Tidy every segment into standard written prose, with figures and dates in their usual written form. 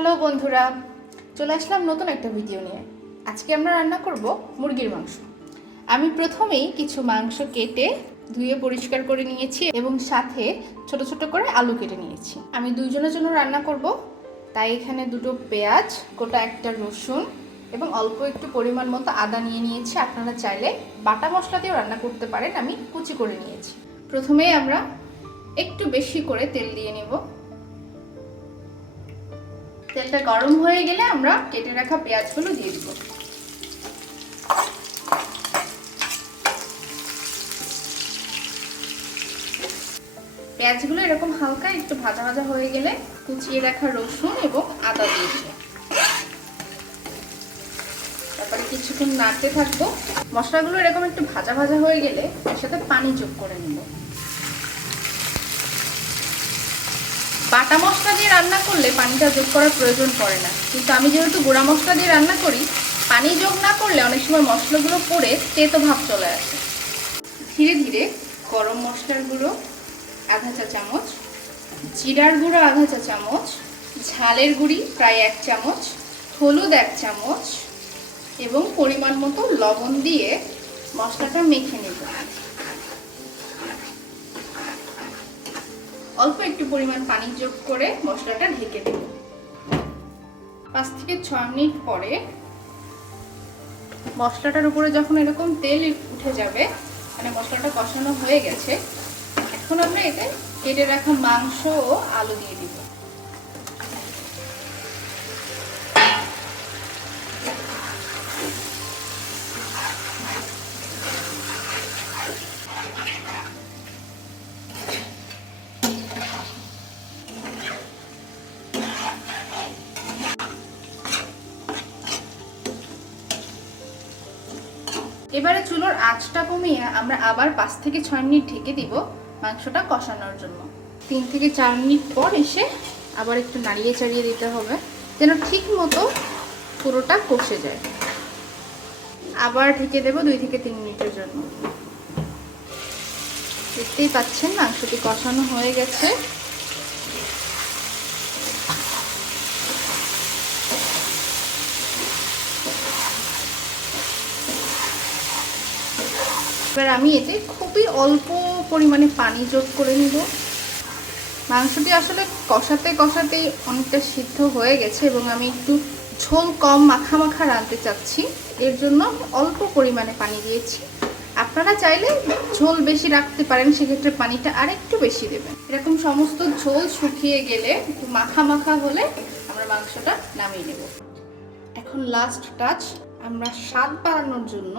Hello বন্ধুরা, চলে আসলাম নতুন একটা ভিডিও নিয়ে। আজকে আমরা রান্না করব মুরগির মাংস। আমি প্রথমেই কিছু মাংস কেটে ধুয়ে পরিষ্কার করে নিয়েছি এবং সাথে ছোট ছোট করে আলু কেটে নিয়েছি। আমি দুইজনের জন্য রান্না করব, তাই এখানে দুটো পেঁয়াজ, গোটা একটা রসুন এবং অল্প একটু পরিমাণ মতো আদা নিয়ে নিয়েছি। আপনারা চাইলে বাটা মশলা দিয়েও রান্না করতে পারেন, আমি কুচি করে নিয়েছি। প্রথমেই আমরা একটু বেশি করে তেল দিয়ে নেব। তেলটা গরম হয়ে গেলে আমরা কেটে রাখা পেঁয়াজগুলো দিয়ে দিব। পেঁয়াজগুলো এরকম হালকা একটু ভাজা ভাজা হয়ে গেলে কুচিয়ে রাখা রসুন এবং আদা দিয়ে দিব। তারপরে কিছুক্ষণ নাড়তে থাকবো। মশলাগুলো এরকম একটু ভাজা ভাজা হয়ে গেলে এর সাথে পানি যোগ করে নিব। বাটা মশলা দিয়ে রান্না করলে পানিটা যোগ করার প্রয়োজন পড়ে না, কিন্তু আমি যেহেতু গুঁড়া মশলা দিয়ে রান্না করি, পানি যোগ না করলে অনেক সময় মশলাগুলো পড়ে তেতো ভাব চলে আসে। ধীরে ধীরে গরম মশলার গুঁড়ো আধা চা চামচ, জিরার গুঁড়ো আধা চা চামচ, ঝালের গুঁড়ি প্রায় 1 চামচ, হলুদ 1 চামচ এবং পরিমাণ মতো লবণ দিয়ে মশলাটা মেখে নেব। অল্প একটু পরিমাণ পানি যোগ করে মশলাটা ঢেকে দেব। 5 থেকে 6 মিনিট পরে মশলাটার উপরে যখন এরকম তেল উঠে যাবে, মানে মশলাটা কষানো হয়ে গেছে, এখন আমরা এতে কেটে রাখা মাংস ও আলু দিয়ে দিব। এবারে চুলোর আঁচটা কমিয়ে আমরা আবার 5 থেকে 6 মিনিট ঢেকে দিব মাংসটা কষানোর জন্য। 3 থেকে 4 মিনিট পর এসে আবার একটু নাড়িয়ে চাড়িয়ে দিতে হবে, যেন ঠিক মতো পুরোটা কষে যায়। আবার ঢেকে দেব 2 থেকে 3 মিনিটের জন্য। দেখতেই পাচ্ছেন মাংসটি কষানো হয়ে গেছে। এবার আমি এতে খুবই অল্প পরিমাণে পানি যোগ করে নিব। মাংসটি আসলে কষাতে কষাতেই অনেকটা সিদ্ধ হয়ে গেছে এবং আমি একটু ঝোল কম মাখা মাখা রাঁধতে চাচ্ছি, এর জন্য অল্প পরিমাণে পানি দিয়েছি। আপনারা চাইলে ঝোল বেশি রাখতে পারেন, সেক্ষেত্রে পানিটা আরেকটু বেশি দেবেন। এরকম সমস্ত ঝোল শুকিয়ে গেলে, একটু মাখা মাখা হলে আমরা মাংসটা নামিয়ে নেব। এখন লাস্ট টাচ, আমরা স্বাদ বাড়ানোর জন্য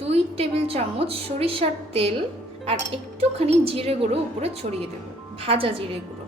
2 টেবিল চামচ সরিষার তেল আর একটুখানি জিরে গুঁড়ো উপরে ছড়িয়ে দেব, ভাজা জিরে গুঁড়ো।